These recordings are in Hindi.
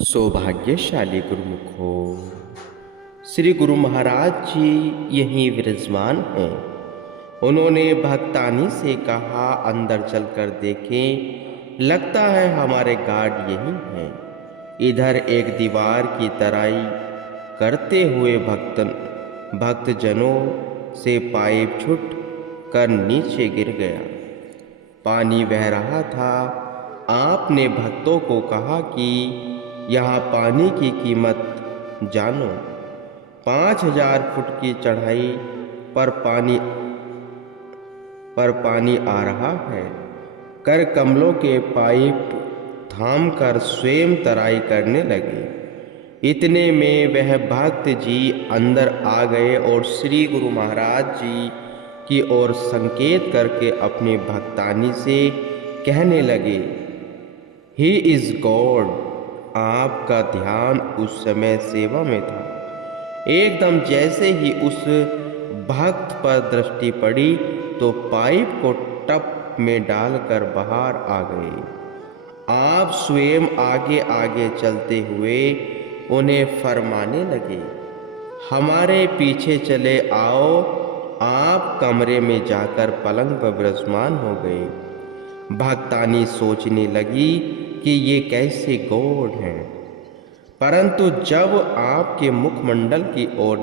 सौभाग्यशाली गुरुमुख हो। श्री गुरु महाराज जी यहीं विराजमान हैं। उन्होंने भक्तानी से कहा, अंदर चलकर देखें, लगता है हमारे गार्ड यहीं हैं। इधर एक दीवार की तराई करते हुए भक्तजनों से पाइप छूट कर नीचे गिर गया। पानी बह रहा था। आपने भक्तों को कहा कि यहाँ पानी की कीमत जानो। 5000 फुट की चढ़ाई पर पानी आ रहा है। कर कमलों के पाइप थामकर स्वयं तराई करने लगे। इतने में वह भक्त जी अंदर आ गए और श्री गुरु महाराज जी की ओर संकेत करके अपनी भक्तानी से कहने लगे, ही इज गॉड। आपका ध्यान उस समय सेवा में था। एकदम जैसे ही उस भक्त पर दृष्टि पड़ी तो पाइप को टप में डालकर बाहर आ गए। आप स्वयं आगे आगे चलते हुए उन्हें फरमाने लगे, हमारे पीछे चले आओ। आप कमरे में जाकर पलंग पर विराजमान हो गए। भक्तानी सोचने लगी कि ये कैसे गॉड हैं, परंतु जब आपके मुखमंडल की ओर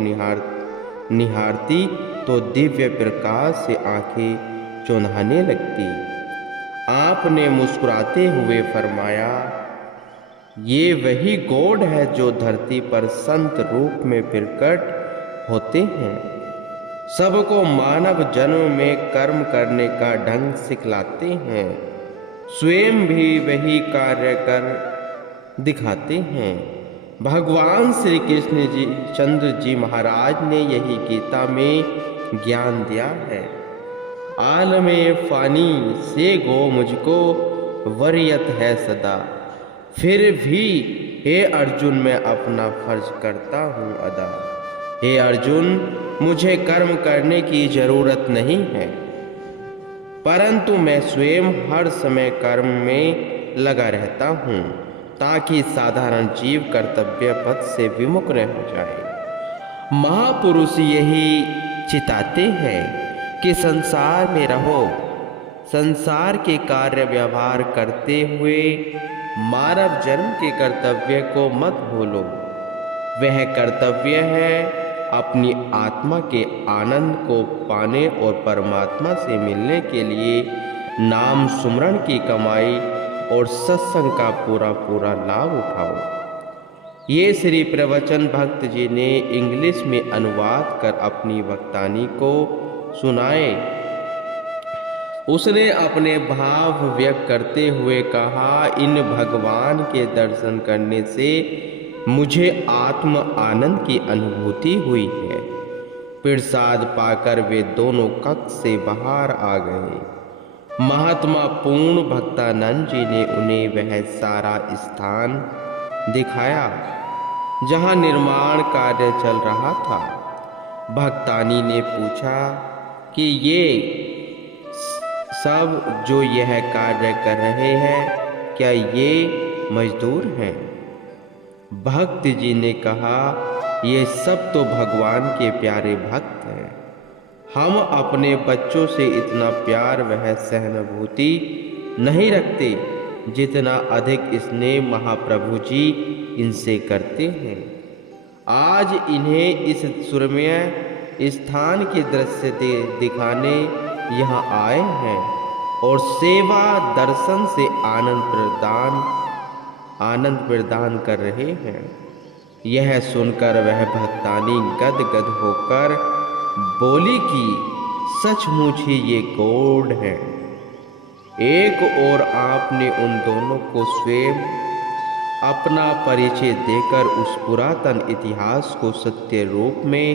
निहारती तो दिव्य प्रकाश से आंखें चौंधाने लगती। आपने मुस्कुराते हुए फरमाया, ये वही गॉड है जो धरती पर संत रूप में प्रकट होते हैं। सबको मानव जन्म में कर्म करने का ढंग सिखलाते हैं। स्वयं भी वही कार्य कर दिखाते हैं। भगवान श्री कृष्ण जी चंद्र जी महाराज ने यही गीता में ज्ञान दिया है। आलमे फानी से गो मुझको वरीयत है सदा। फिर भी हे अर्जुन मैं अपना फर्ज करता हूँ अदा। हे अर्जुन, मुझे कर्म करने की जरूरत नहीं है, परंतु मैं स्वयं हर समय कर्म में लगा रहता हूँ ताकि साधारण जीव कर्तव्य पथ से विमुख न हो जाए। महापुरुष यही चिताते हैं कि संसार में रहो, संसार के कार्य व्यवहार करते हुए मानव जन्म के कर्तव्य को मत भूलो। वह कर्तव्य है अपनी आत्मा के आनंद को पाने और परमात्मा से मिलने के लिए नाम सुमरण की कमाई और सत्संग का पूरा लाभ उठाओ। ये श्री प्रवचन भक्त जी ने इंग्लिश में अनुवाद कर अपनी भक्तानी को सुनाए। उसने अपने भाव व्यक्त करते हुए कहा, इन भगवान के दर्शन करने से मुझे आत्म आनंद की अनुभूति हुई है। प्रसाद पाकर वे दोनों कक्ष से बाहर आ गए। महात्मा पूर्ण भक्तानंद जी ने उन्हें वह सारा स्थान दिखाया जहां निर्माण कार्य चल रहा था। भक्तानी ने पूछा कि ये सब जो यह कार्य कर रहे हैं, क्या ये मजदूर हैं? भक्त जी ने कहा, ये सब तो भगवान के प्यारे भक्त हैं। हम अपने बच्चों से इतना प्यार वह सहानुभूति नहीं रखते जितना अधिक स्नेह महाप्रभु जी इनसे करते हैं। आज इन्हें इस सुरम्य स्थान के दृश्य दिखाने यहाँ आए हैं और सेवा दर्शन से आनंद प्रदान कर रहे हैं। यह सुनकर वह भक्तानी गदगद होकर बोली कि सचमुच ही ये गॉड है। एक और आपने उन दोनों को स्वयं अपना परिचय देकर उस पुरातन इतिहास को सत्य रूप में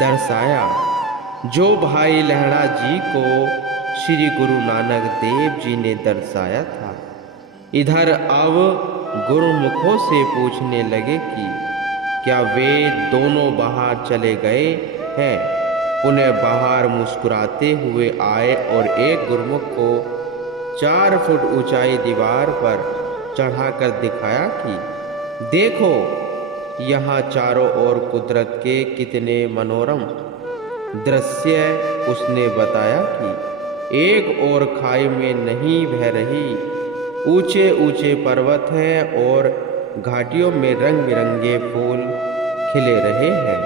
दर्शाया जो भाई लहड़ा जी को श्री गुरु नानक देव जी ने दर्शाया था। इधर अब गुरुमुखों से पूछने लगे कि क्या वे दोनों बाहर चले गए हैं। उन्हें बाहर मुस्कुराते हुए आए और एक गुरुमुख को 4 फुट ऊंचाई दीवार पर चढ़ाकर दिखाया कि देखो यहाँ चारों ओर कुदरत के कितने मनोरम दृश्य। उसने बताया कि एक और खाई में नहीं बह रही, ऊंचे ऊंचे पर्वत हैं और घाटियों में रंग बिरंगे फूल खिले रहे हैं।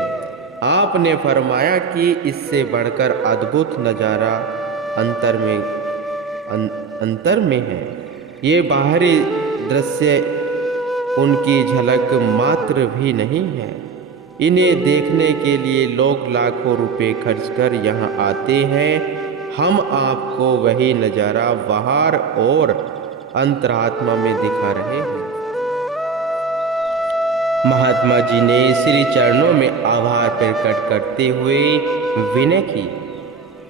आपने फरमाया कि इससे बढ़कर अद्भुत नज़ारा अंतर में है। ये बाहरी दृश्य उनकी झलक मात्र भी नहीं है। इन्हें देखने के लिए लोग लाखों रुपए खर्च कर यहाँ आते हैं। हम आपको वही नज़ारा बाहर और अंतरात्मा में दिखा रहे हैं। महात्मा जी ने श्री चरणों में आभार प्रकट करते हुए विनय की,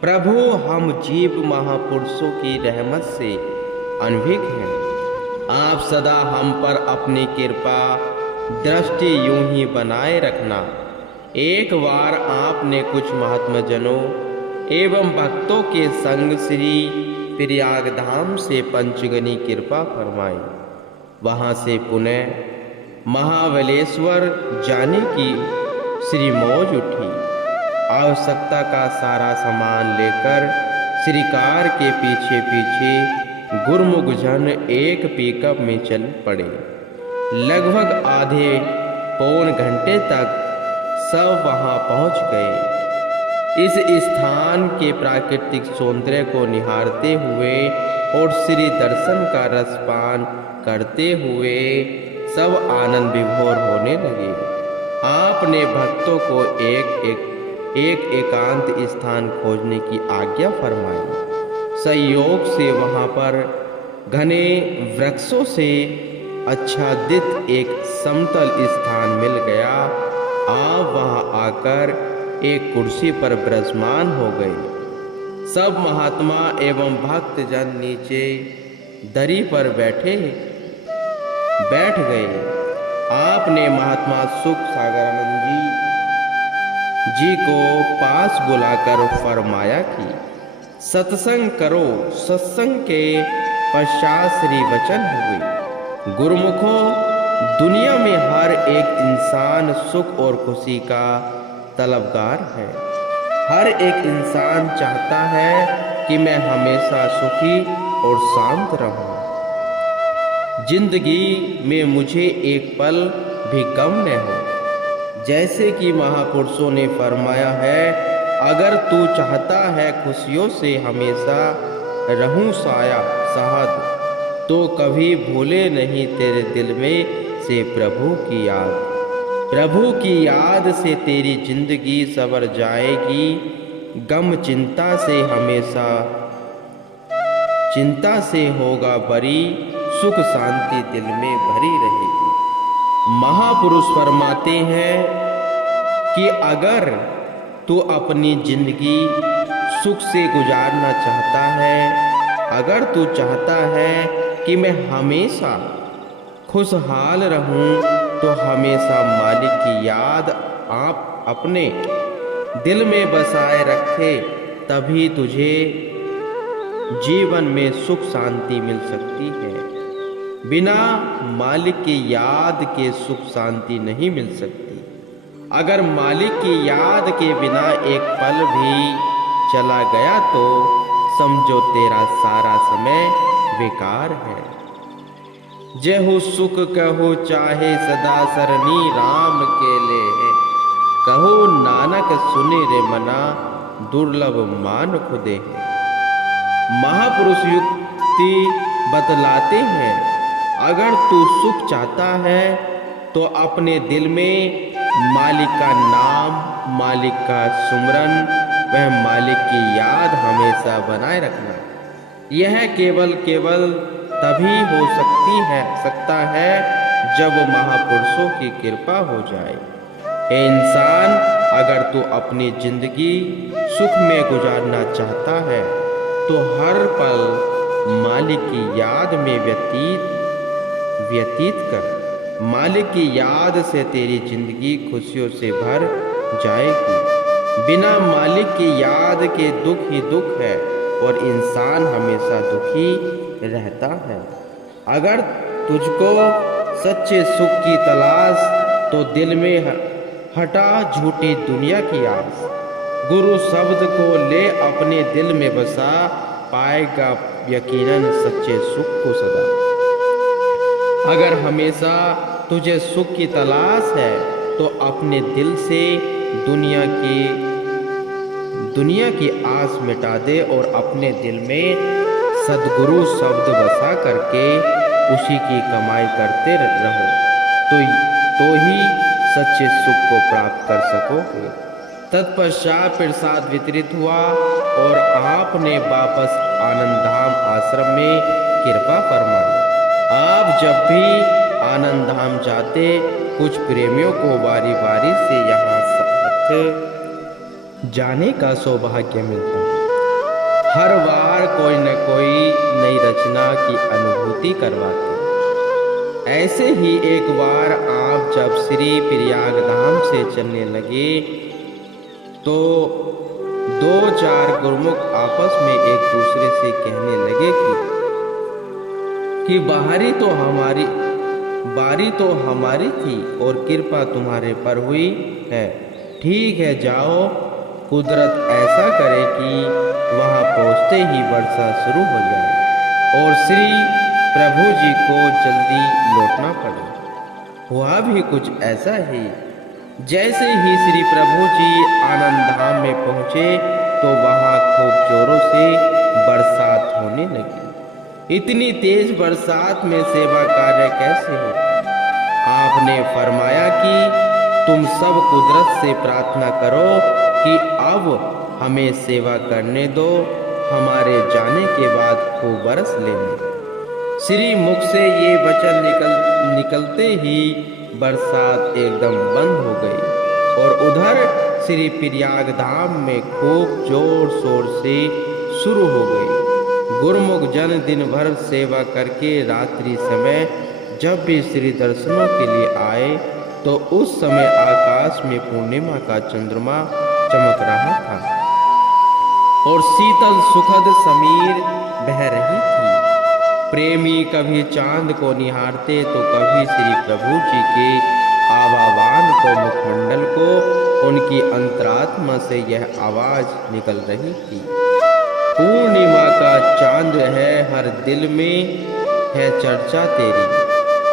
प्रभु हम जीव महापुरुषों की रहमत से अनभिज्ञ हैं। आप सदा हम पर अपनी कृपा दृष्टि यूं ही बनाए रखना। एक बार आपने कुछ महात्माजनों एवं भक्तों के संग श्री प्रयागधाम से पंचगनी कृपा फरमाई। वहाँ से पुनः महाबलेश्वर जाने की श्री मौज उठी। आवश्यकता का सारा सामान लेकर श्रीकार के पीछे पीछे गुरमुख जन एक पिकअप में चल पड़े। लगभग आधे पौन घंटे तक सब वहां पहुंच गए। इस स्थान के प्राकृतिक सौंदर्य को निहारते हुए और श्री दर्शन का रसपान करते हुए सब आनंद विभोर होने लगे। आपने भक्तों को एक एकांत स्थान खोजने की आज्ञा फरमाई। संयोग से वहाँ पर घने वृक्षों से आच्छादित एक समतल स्थान मिल गया। आप वहाँ आकर एक कुर्सी पर विराजमान हो गए। सब महात्मा एवं भक्तजन नीचे दरी पर बैठ गए। आपने महात्मा सुख सागरानंद जी को पास बुलाकर फरमाया कि सत्संग करो। सत्संग के पश्चात श्री वचन हुए, गुरुमुखों दुनिया में हर एक इंसान सुख और खुशी का तलबगार है। हर एक इंसान चाहता है कि मैं हमेशा सुखी और शांत रहूं। जिंदगी में मुझे एक पल भी गम न हो। जैसे कि महापुरुषों ने फरमाया है, अगर तू चाहता है खुशियों से हमेशा रहूं शायद, तो कभी भूले नहीं तेरे दिल में से प्रभु की याद। प्रभु की याद से तेरी जिंदगी संवर जाएगी। गम चिंता से हमेशा चिंता से होगा बरी, सुख शांति दिल में भरी रहेगी। महापुरुष फरमाते हैं कि अगर तू अपनी जिंदगी सुख से गुजारना चाहता है, अगर तू चाहता है कि मैं हमेशा खुशहाल रहूं, तो हमेशा मालिक की याद आप अपने दिल में बसाए रखे, तभी तुझे जीवन में सुख शांति मिल सकती है। बिना मालिक की याद के सुख शांति नहीं मिल सकती। अगर मालिक की याद के बिना एक पल भी चला गया तो समझो तेरा सारा समय बेकार है। जेहु सुख कहो चाहे सदा सरनी राम के ले, कहो नानक सुने रे मना दुर्लभ मान खुदे है। महापुरुष युक्ति बतलाते हैं, अगर तू सुख चाहता है तो अपने दिल में मालिक का नाम, मालिक का सुमरन, वह मालिक की याद हमेशा बनाए रखना। यह केवल तभी हो सकता है जब महापुरुषों की कृपा हो जाए। ए इंसान, अगर तू अपनी जिंदगी सुख में गुजारना चाहता है तो हर पल मालिक की याद में व्यतीत कर। मालिक की याद से तेरी जिंदगी खुशियों से भर जाएगी। बिना मालिक की याद के दुख ही दुख है और इंसान हमेशा दुखी रहता है। अगर तुझको सच्चे सुख की तलाश, तो दिल में हटा झूठी दुनिया की आस। गुरु शब्द को ले अपने दिल में बसा, पाएगा यकीनन सच्चे सुख को सदा। अगर हमेशा तुझे सुख की तलाश है तो अपने दिल से दुनिया की आस मिटा दे और अपने दिल में सद्गुरु शब्द बसा करके उसी की कमाई करते रहो, तो ही सच्चे सुख को प्राप्त कर सकोगे। तत्पश्चात प्रसाद वितरित हुआ और आपने वापस आनंद धाम आश्रम में कृपा फरमाई। आप जब भी आनंद धाम जाते, कुछ प्रेमियों को बारी बारी से यहाँ साथ जाने का सौभाग्य मिलता है। हर बार कोई न कोई नई रचना की अनुभूति करवाते। ऐसे ही एक बार आप जब श्री प्रयाग धाम से चलने लगे तो 2-4 गुरुमुख आपस में एक दूसरे से कहने लगे कि बारी तो हमारी थी और कृपा तुम्हारे पर हुई है। ठीक है, जाओ, कुदरत ऐसा करे कि वहां पहुंचते ही वर्षा शुरू हो जाए और श्री प्रभु जी को जल्दी लौटना पड़े। हुआ भी कुछ ऐसा ही। जैसे ही श्री प्रभु जी आनंद धाम में पहुंचे तो वहां खूब जोरों से बरसात होने लगी। इतनी तेज बरसात में सेवा कार्य कैसे होता? आपने फरमाया कि तुम सब कुदरत से प्रार्थना करो कि अब हमें सेवा करने दो, हमारे जाने के बाद खूब बरस लेने। श्री मुख से ये वचन निकलते ही बरसात एकदम बंद हो गई और उधर श्री प्रयाग धाम में खूब जोर शोर से शुरू हो गई। गुरुमुख जन दिन भर सेवा करके रात्रि समय जब भी श्री दर्शनों के लिए आए तो उस समय आकाश में पूर्णिमा का चंद्रमा चमक रहा था और शीतल सुखद समीर बह रही थी। प्रेमी कभी चांद को निहारते तो कभी श्री प्रभु जी के आवावान को, मुखमंडल को। उनकी अंतरात्मा से यह आवाज निकल रही थी, पूर्णिमा का चांद है, हर दिल में है चर्चा तेरी।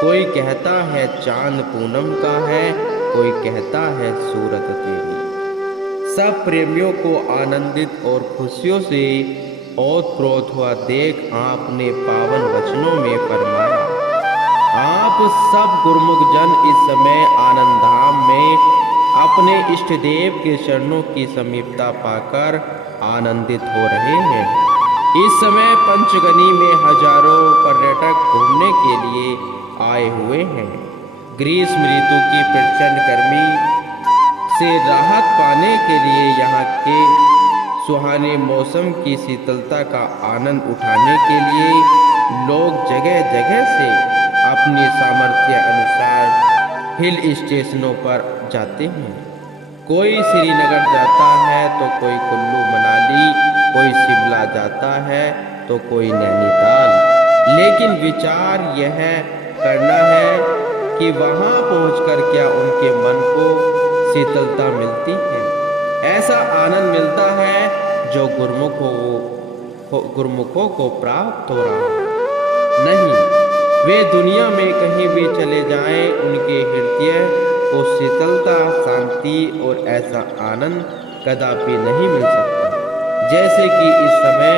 कोई कहता है चांद पूनम का है, कोई कहता है सूरत तेरी। सब प्रेमियों को आनंदित और खुशियों से ओतप्रोत हुआ देख आपने पावन वचनों में फरमाया, आप सब गुरुमुख जन इस समय आनंद धाम में अपने इष्ट देव के चरणों की समीपता पाकर आनंदित हो रहे हैं। इस समय पंचगनी में हजारों पर्यटक घूमने के लिए आए हुए हैं। ग्रीष्म ऋतु की प्रचंड गर्मी से राहत पाने के लिए यहाँ के सुहाने मौसम की शीतलता का आनंद उठाने के लिए लोग जगह जगह से अपनी सामर्थ्य अनुसार हिल स्टेशनों पर जाते हैं। कोई श्रीनगर जाता है तो कोई कुल्लू मनाली, कोई शिमला जाता है तो कोई नैनीताल। लेकिन विचार यह करना है कि वहां पहुंचकर क्या उनके मन को शीतलता मिलती है, ऐसा आनंद मिलता है जो गुरुमुखों को प्राप्त हो रहा है। नहीं, वे दुनिया में कहीं भी चले जाएं, उनके हृदय को शीतलता, शांति और ऐसा आनंद कदापि नहीं मिल सकता जैसे कि इस समय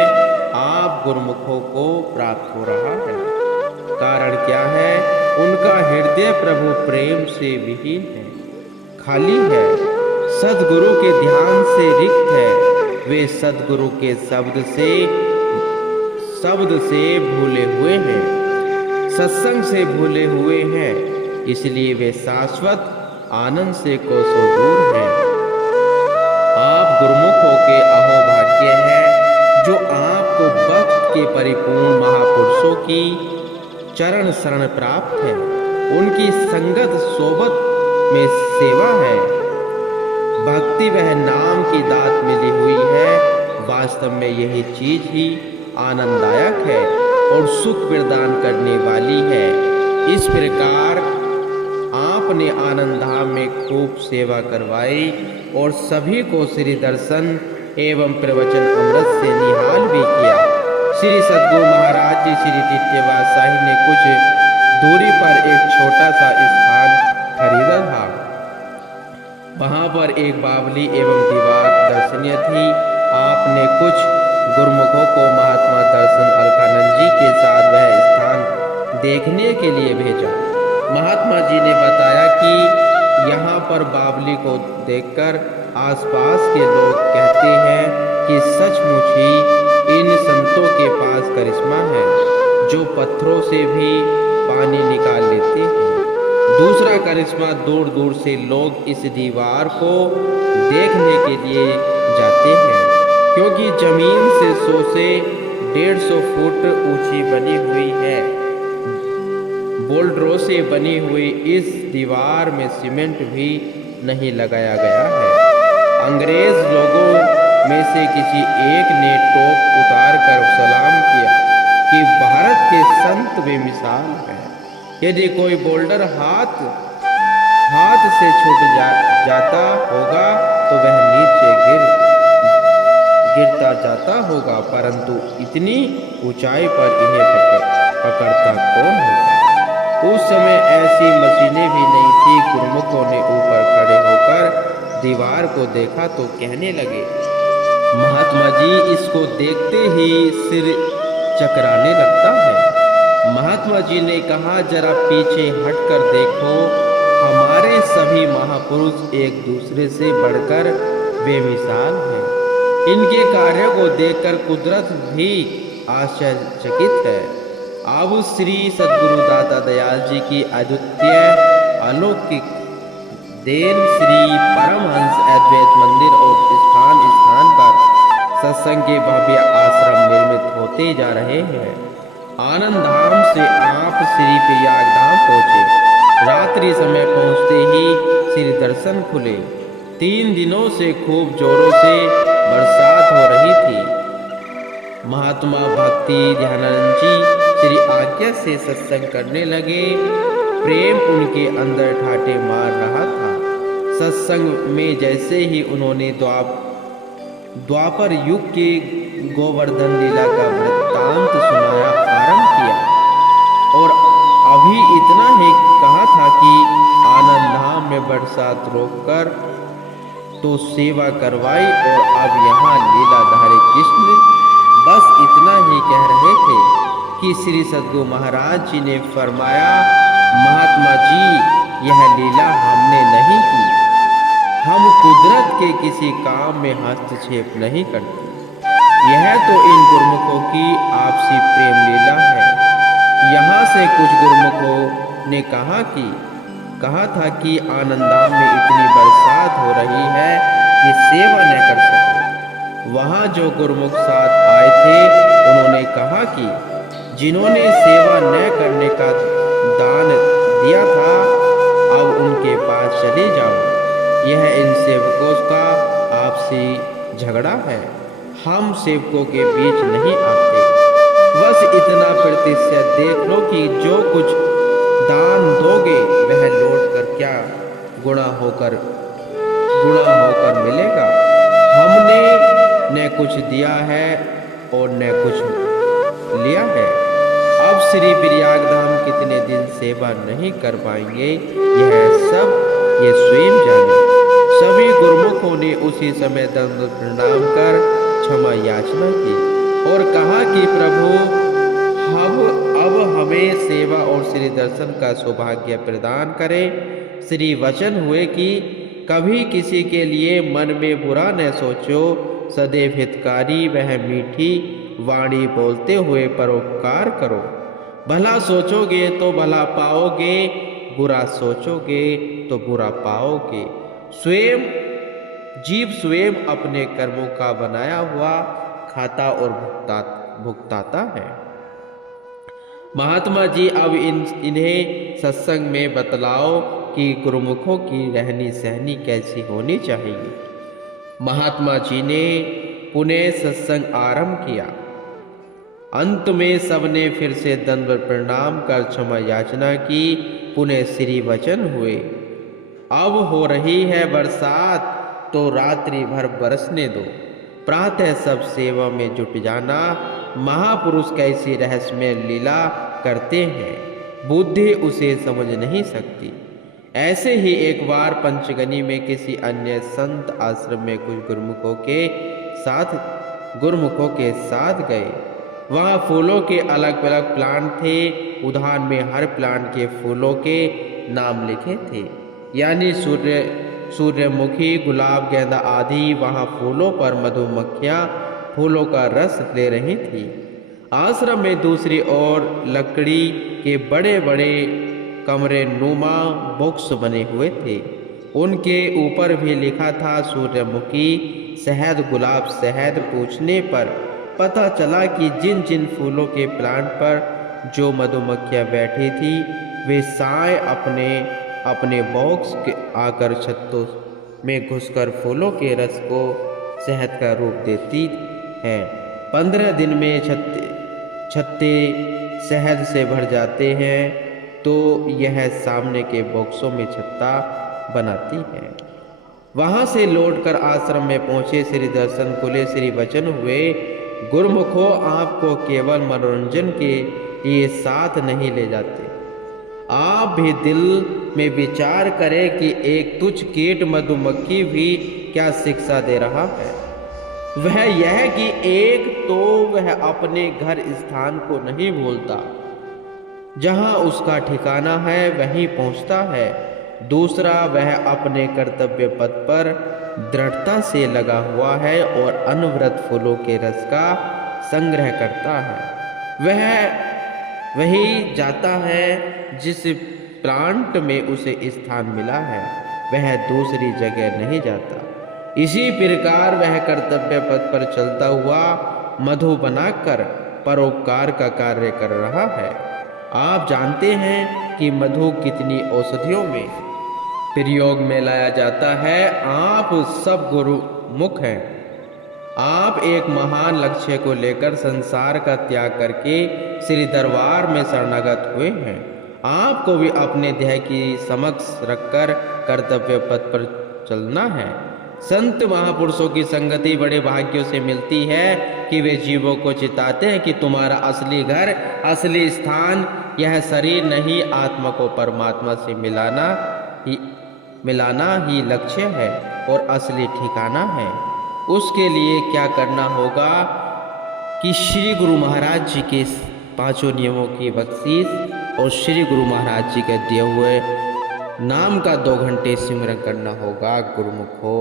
आप गुरुमुखों को प्राप्त हो रहा है। कारण क्या है? उनका हृदय प्रभु प्रेम से विहीन है, खाली है, सद्गुरु के ध्यान से रिक्त है। वे सद्गुरु के शब्द से भूले हुए हैं, सत्संग से भूले हुए हैं, इसलिए वे शाश्वत आनंद से कोसों दूर हैं। आप गुरुमुखों के अहोभाग्य हैं जो आपको भक्त के परिपूर्ण महापुरुषों की चरण शरण प्राप्त है, उनकी संगत सोबत में सेवा है। भक्ति वह नाम की दात मिली हुई है। वास्तव में यही चीज ही आनंददायक है और सुख प्रदान करने वाली है। इस प्रकार आपने आनंद धाम में खूब सेवा करवाई और सभी को श्री दर्शन एवं प्रवचन अमृत से निहाल भी किया। श्री सद्गुरु महाराज जी श्री टिटवासा साहिब ने कुछ दूरी पर एक छोटा सा स्थान खरीदा था। वहां पर एक बावली एवं दीवार दर्शनीय थी। आपने कुछ गुरुमुखों को महात्मा दर्शन अलकानंद जी के साथ वह स्थान देखने के लिए भेजा। महात्मा जी ने बताया कि यहाँ पर बावली को देखकर आसपास के लोग कहते हैं कि सचमुच ही इन संतों के पास करिश्मा है, जो पत्थरों से भी पानी निकाल लेते हैं। दूसरा करिश्मा, दूर दूर से लोग इस दीवार को देखने के लिए जाते हैं, क्योंकि जमीन से 100 से 150 फुट ऊंची बनी हुई है। बोल्डरों से बनी हुई इस दीवार में सीमेंट भी नहीं लगाया गया है। अंग्रेज लोगों में से किसी एक ने टोप उतार कर सलाम किया कि भारत के संत बेमिसाल हैं। यदि कोई बोल्डर हाथ से छूट जाता होगा तो वह नीचे गिरता जाता होगा, परंतु इतनी ऊंचाई पर इन्हें पकड़ता कौन होगा। उस समय ऐसी मशीनें भी नहीं थी। गुरुमुखों ने ऊपर खड़े होकर दीवार को देखा तो कहने लगे, महात्मा जी, इसको देखते ही सिर चकराने लगता है। महात्मा जी ने कहा, जरा पीछे हटकर देखो, हमारे सभी महापुरुष एक दूसरे से बढ़कर बेमिसाल हैं। इनके कार्यों को देखकर कुदरत भी आश्चर्यचकित है। अब श्री सद्गुरु दाता दयाल जी की अद्वितीय अलौकिक देन श्री परमहंस अद्वैत मंदिर और स्थान स्थान पर सत्संग के भव्य आश्रम निर्मित होते जा रहे हैं। आनंद धाम से आप श्री प्रयाग धाम पहुँचे। रात्रि समय पहुँचते ही श्री दर्शन खुले। 3 दिनों से खूब जोरों से बरसात हो रही थी। महात्मा भक्ति ध्यानानंद जी श्री आज्ञा से सत्संग करने लगे। प्रेम उनके अंदर ठाटे मार रहा था। सत्संग में जैसे ही उन्होंने द्वापर युग के गोवर्धन लीला का वृत्तांत सुनाया आरंभ किया और अभी इतना ही कहा था कि आनंद धाम में बरसात रोककर तो सेवा करवाई और अब यहाँ लीलाधारी कृष्ण, बस इतना ही कह रहे थे कि श्री सद्गुरु महाराज जी ने फरमाया, महात्मा जी, यह लीला हमने नहीं की। हम कुदरत के किसी काम में हस्तक्षेप नहीं करते। यह तो इन गुरुमुखों की आपसी प्रेम लीला है। यहाँ से कुछ गुरुमुखों ने कहा था कि आनंदाम में इतनी बरसात हो रही है कि सेवा न कर सके। वहाँ जो गुरुमुख साथ आए थे उन्होंने कहा कि जिन्होंने सेवा न करने का दान दिया था, अब उनके पास चले जाओ। यह इन सेवकों का आपसी झगड़ा है। हम सेवकों के बीच नहीं आते। बस इतना प्रतिशत देख लो कि जो कुछ दान दोगे वह लौट कर क्या गुणा होकर मिलेगा। हमने न कुछ दिया है और न कुछ लिया है। अब श्री प्रयाग धाम कितने दिन सेवा नहीं कर पाएंगे, यह सब ये स्वयं जाने। सभी गुरुमुखों ने उसी समय दंड प्रणाम कर क्षमा याचना की और कहा कि प्रभु, अब हमें सेवा और श्री दर्शन का सौभाग्य प्रदान करें। श्री वचन हुए कि कभी किसी के लिए मन में बुरा न सोचो, सदैव हितकारी वह मीठी वाणी बोलते हुए परोपकार करो। भला सोचोगे तो भला पाओगे, बुरा सोचोगे तो बुरा पाओगे। जीव स्वयं अपने कर्मों का बनाया हुआ खाता और भुगताता है। महात्मा जी अब इन्हें सत्संग में बतलाओ कि गुरुमुखों की रहनी सहनी कैसी होनी चाहिए। महात्मा जी ने पुनः सत्संग आरंभ किया। अंत में सबने फिर से दंडवत प्रणाम कर क्षमा याचना की। पुनः श्री वचन हुए, अब हो रही है बरसात तो रात्रि भर बरसने दो, प्रातः सब सेवा में जुट जाना। महापुरुष कैसी रहस्यमय लीला करते हैं, बुद्धि उसे समझ नहीं सकती। ऐसे ही एक बार पंचगनी में किसी अन्य संत आश्रम में कुछ गुरुमुखों के साथ गए। वहाँ फूलों के अलग अलग प्लांट थे। उद्यान में हर प्लांट के फूलों के नाम लिखे थे, यानी सूर्यमुखी, गुलाब, गेंदा आदि। वहाँ फूलों पर मधुमक्खियाँ फूलों का रस ले रही थी। आश्रम में दूसरी ओर लकड़ी के बड़े बड़े कमरे नुमा बॉक्स बने हुए थे। उनके ऊपर भी लिखा था सूर्यमुखी शहद, गुलाब शहद। पूछने पर पता चला कि जिन जिन फूलों के प्लांट पर जो मधुमक्खियाँ बैठी थी, वे साय अपने अपने बॉक्स के आकर छत्तों में घुसकर फूलों के रस को शहद का रूप देती हैं। 15 दिन में छत्ते शहद से भर जाते हैं, तो यह सामने के बॉक्सों में छत्ता बनाती है। वहाँ से लौटकर आश्रम में पहुँचे। श्री दर्शन खुले, श्री वचन हुए, गुरुमुखों, आपको केवल मनोरंजन के लिए साथ नहीं ले जाते। आप भी दिल में विचार करें कि एक तुच्छ कीट मधुमक्खी भी क्या शिक्षा दे रहा है। वह यह कि एक तो वह अपने घर स्थान को नहीं भूलता, जहां उसका ठिकाना है वहीं पहुंचता है। दूसरा, वह अपने कर्तव्य पथ पर दृढ़ता से लगा हुआ है और अनवरत फूलों के रस का संग्रह करता है। वह वही जाता है जिस प्लांट में उसे स्थान मिला है, वह दूसरी जगह नहीं जाता। इसी प्रकार वह कर्तव्य पथ पर चलता हुआ मधु बनाकर परोपकार का कार्य कर रहा है। आप जानते हैं कि मधु कितनी औषधियों में प्रयोग में लाया जाता है। आप सब गुरुमुख हैं। आप एक महान लक्ष्य को लेकर संसार का त्याग करके श्री दरबार में शरणागत हुए हैं। आपको भी अपने ध्येय की समक्ष रखकर कर्तव्य पथ पर चलना है। संत महापुरुषों की संगति बड़े भाग्यों से मिलती है कि वे जीवों को चिताते हैं कि तुम्हारा असली घर, असली स्थान यह शरीर नहीं, आत्मा को परमात्मा से मिलाना ही लक्ष्य है और असली ठिकाना है। उसके लिए क्या करना होगा कि श्री गुरु महाराज जी के 5 नियमों की बख्शीश और श्री गुरु महाराज जी के दिए हुए नाम का 2 घंटे सिमरन करना होगा। गुरुमुखों।